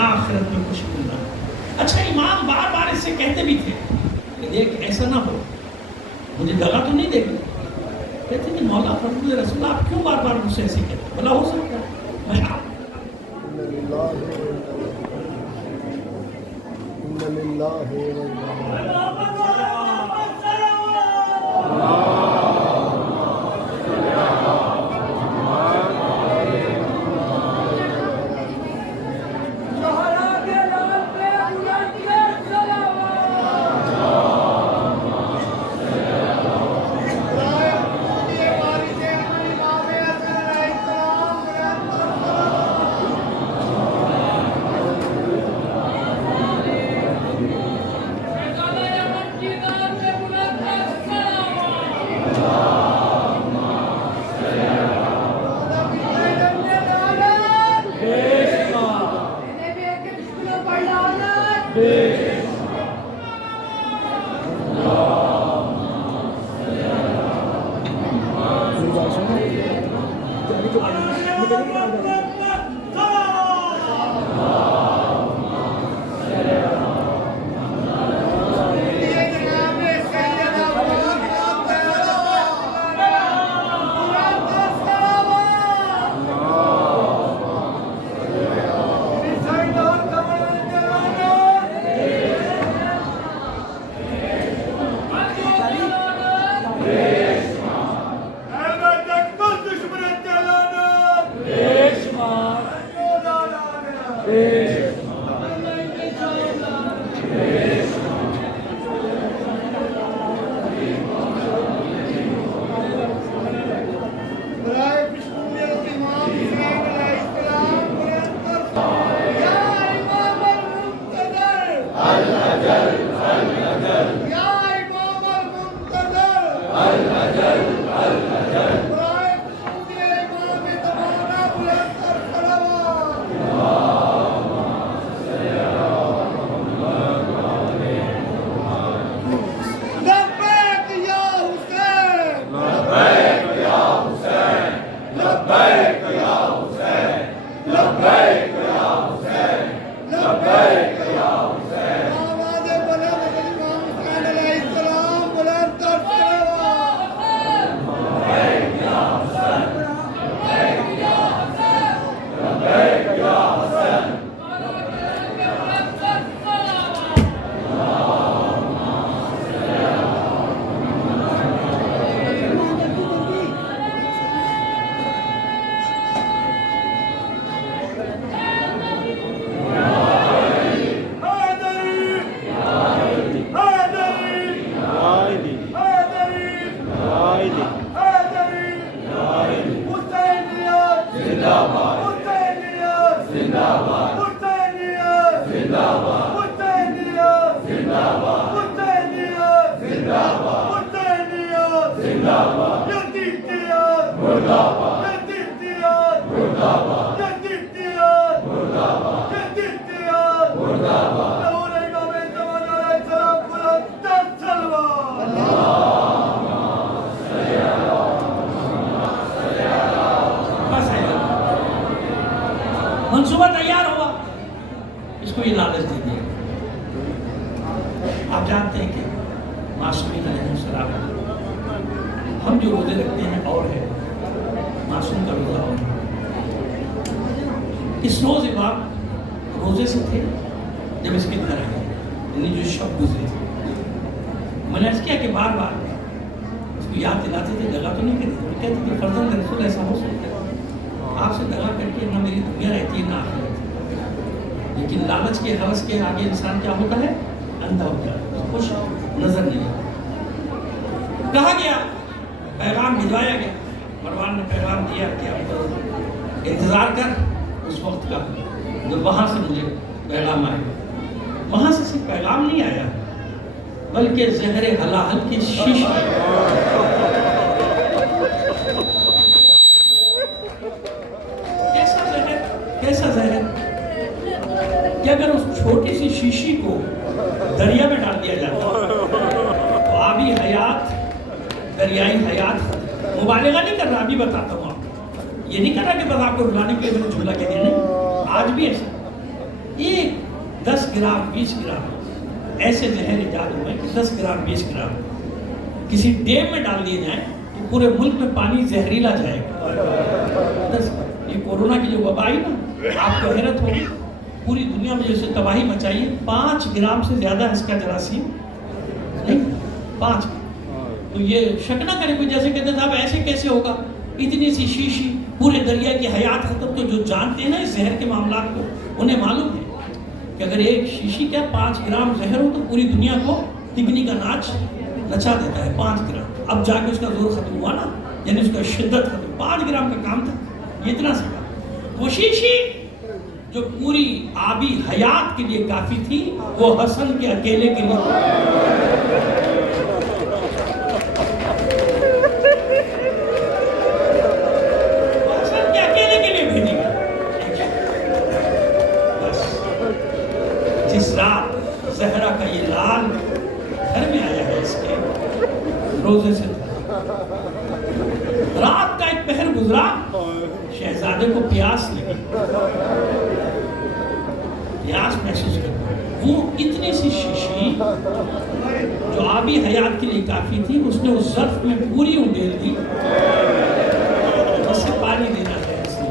آخرت میں کچھ ملنا ہے۔ اچھا امام بار بار اس سے کہتے بھی تھے کہ دیکھ ایسا نہ ہو، مجھے دگا تو نہیں دے گی، کہتے کہ مولا فرمود رسول آپ کیوں بار بار مجھ سے ایسے کہتے، بھلا ہو سکتا ہے میں آپ منصوبہ تیار ہوا، اس کو یہ لالچ دے دیا۔ آپ جانتے ہیں کہ معصومین علیہ السلام، ہم جو روزے رکھتے ہیں اور ہے، معصوم کا روزہ اور ہے۔ اس روز امام روزے سے تھے جب اس کے گھر آئے، یعنی جو شب گزرے تھے۔ میں نے عرض کیا کہ بار بار اس کو یاد دلاتے تھے، دگا تو نہیں کرتے تھے، کہتے تھے فرزند رسول ایسا ہو سکتا ہے، آپ سے دگا کر کے نہ میری دنیا رہتی ہے نہ آخرت۔ لیکن لالچ کے حوث کے آگے انسان کیا ہوتا ہے؟ اندھا ہو جاتا ہے، کچھ نظر نہیں آتا۔ کہا گیا، پیغام بھجوایا گیا، مروان نے پیغام دیا کہ اب انتظار کر اس وقت کا جب وہاں سے مجھے پیغام آئے گا۔ وہاں سے صرف پیغام نہیں آیا بلکہ زہر حلاحل کی شیشی۔ کیسا زہر کہ اگر اس چھوٹی سی شیشی کو دریا میں ڈال دیا جاتا تو آبی حیات، دریائی حیات، مبالغہ نہیں کر رہا، ابھی بتاتا ہوں آپ کو، یہ نہیں کر رہا کہ بس آپ کو رلانے کے لیے میں نے جھولا کے دینے، آج بھی ایسا ایک 10 گرام 20 گرام ایسے زہر ایجاد ہوئے کہ 10 گرام 20 گرام کسی ڈیم میں ڈال دیے جائیں تو پورے ملک میں پانی زہریلا جائے گا۔ یہ کورونا کی جو وبا آئی نا، آپ کو حیرت ہوگی، پوری دنیا میں جیسے تباہی مچائی، 5 گرام سے زیادہ اس کا جراثیم نہیں، 5۔ تو یہ شک نہ کرے کوئی، جیسے کہتے صاحب ایسے کیسے ہوگا، اتنی سی شیشی پورے دریا کی حیات ختم۔ تو جو جانتے ہیں نا اس زہر کے معاملات کو، انہیں معلوم ہے کہ اگر ایک شیشی کیا 5 گرام زہر ہو تو پوری دنیا کو تگنی کا ناچ نچا دیتا ہے۔ 5 گرام، اب جا کے اس کا زور ختم ہوا نا، یعنی اس کا شدت ختم۔ 5 گرام کا کام تھا، یہ اتنا سا وہ شیشی جو پوری آبی حیات کے لیے کافی تھی، وہ حسن کے اکیلے کے لیے، حسن کے اکیلے کے لیے بھیجی گئی۔ بس جس رات زہرا کا یہ لال گھر میں آیا ہے، اس کے روزے سے تھا، رات کا ایک پہر گزرا، شہزادے کو پیاس لگی، پیاس محسوس کرتا، وہ اتنی سی شیشی جو آبی حیات کے لیے کافی تھی، اس نے اس ظرف میں پوری انڈیل دی، اس سے پانی دینا ہے، اس نے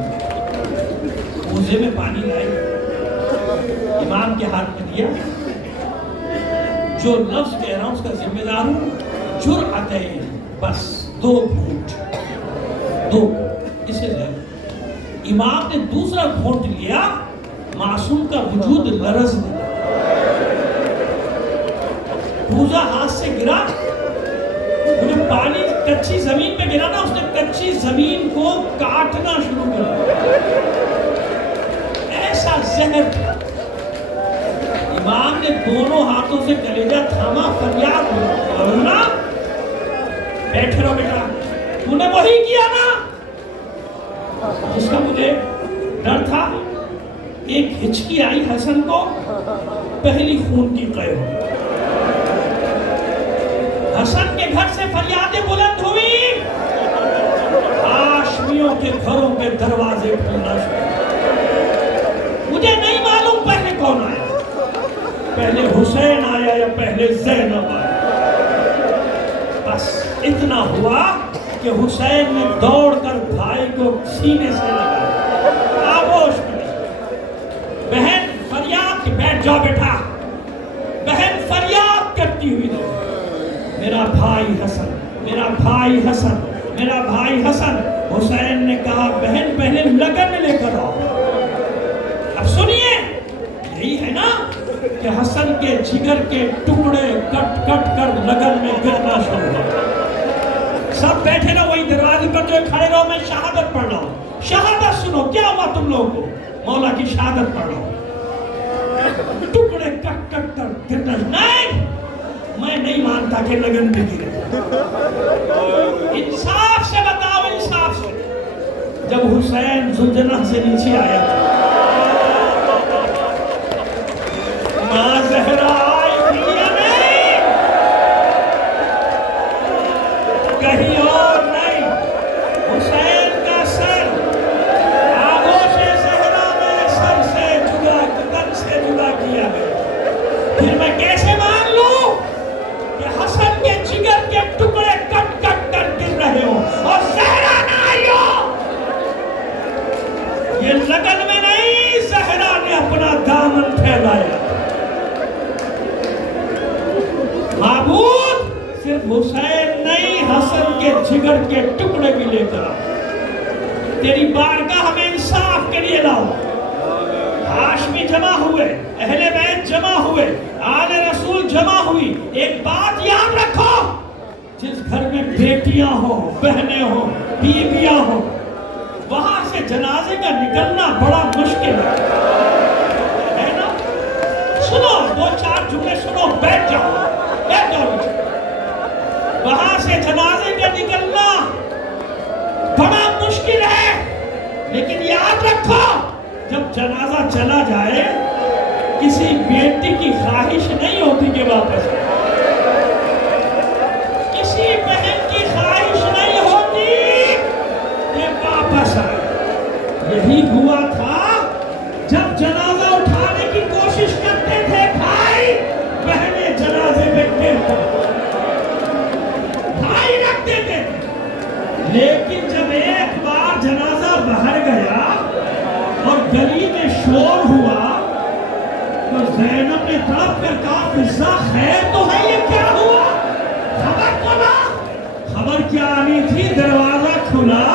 موزے میں پانی لائی، امام کے ہاتھ میں دیا، جو لفظ کہہ رہا ہوں اس کا ذمہ دار ہوں، جرعتین، بس 2 گھونٹ، 2 اسے لے۔ امام نے دوسرا گھونٹ لیا معصوم کا وجود لرز نہیں. بوزا ہاتھ سے گرا, انہیں پانی کچی زمین پہ گرا نا, اس نے کچی زمین کو کاٹنا شروع کر دیا. ایسا زہر. امام نے دونوں ہاتھوں سے کلیجہ تھاما, فریاد ہونا, بیٹھے رہو بیٹا, تو نے وہی کیا نا جس کا مجھے ڈر تھا. ایک ہچکی آئی حسن کو, پہلی خون کی قے ہو. حسن کے گھر سے فریادیں بلند ہوئی, ہاشمیوں کے گھروں پہ دروازے کھلنا شروع. مجھے نہیں معلوم پہلے کون آیا, پہلے حسین آیا یا پہلے زینب آیا. بس اتنا ہوا کہ حسین نے دوڑ کر بھائی کو سینے سے لگایا, آغوش میں. بہن فریاد کی, بیٹھ جاؤ بیٹا. بہن فریاد کرتی ہوئی دو, میرا بھائی حسن, میرا بھائی حسن, میرا بھائی حسن. حسین نے کہا بہن پہلے لگن لے کر آؤ. اب سنیے, یہی ہے نا کہ حسن کے جگر کے ٹکڑے کٹ کٹ کر لگن میں گرنا شروع ہوا. سب بیٹھے رہو وہی دروازے پر جو کھڑے رہو, میں شہادت پڑھ رہا ہوں. شہادت سنو, کیا ہوا تم لوگوں کو؟ مولا کی شہادت پڑھ رہا ہوں. ٹکڑے کٹ کٹ کر گرنا. نہیں, میں نہیں مانتا کہ لگن میں گرے. انصاف سے بتاؤ, انصاف سے. جب حسین زلجنہ سے نیچے آیا تھا, ماں زہرا آئی تھی یا نہیں؟ کہیں اور نہیں. حسین کا سر آغوش زہرا میں سر سے جدا, تن سے جدا کیا گیا. پھر میں کیسے مان لوں کہ حسن کے جگر کے ٹکڑے کٹ کٹ کر گر رہے ہو اور زہرا نہ آئی ہو؟ یہ لگن میں نہیں, زہرا نے اپنا دامن پھیلایا. معبود صرف حسین نہیں, حسن کے جگر کے ٹکڑے بھی لے کر آؤ. تیری بارگاہ میں انصاف کے لیے لاؤ. ہاشمی جمع ہوئے, اہل بیت جمع ہوئے, آل رسول جمع ہوئی. ایک بات یاد رکھو, جس گھر میں بیٹیاں ہوں, بہنیں ہوں, بیویاں ہوں, وہاں سے جنازے کا نکلنا بڑا مشکل ہے نا. سنو, دو چار جملے سنو, بیٹھ جاؤ, بیٹھ جاؤ. وہاں سے جنازے کا نکلنا بڑا مشکل ہے, لیکن یاد رکھو جب جنازہ چلا جائے کسی بیٹی کی خواہش نہیں ہوتی کہ واپس آئے, کسی بہن کی خواہش نہیں ہوتی کہ واپس آئے. یہی ہوا تھا جب جنازہ اٹھانے کی کوشش کرتے تھے بھائی, بہنیں جنازے میں گر پڑتی, بھائی رکھ دیتے تھے. لیکن جب ایک بار جنازہ باہر گیا اور گلی میں شور ہوا تو زینب نے تڑپ کر کہا فضا خیر تو ہے, یہ کیا ہوا؟ خبر تو لا. خبر کیا آنی تھی, دروازہ کھلا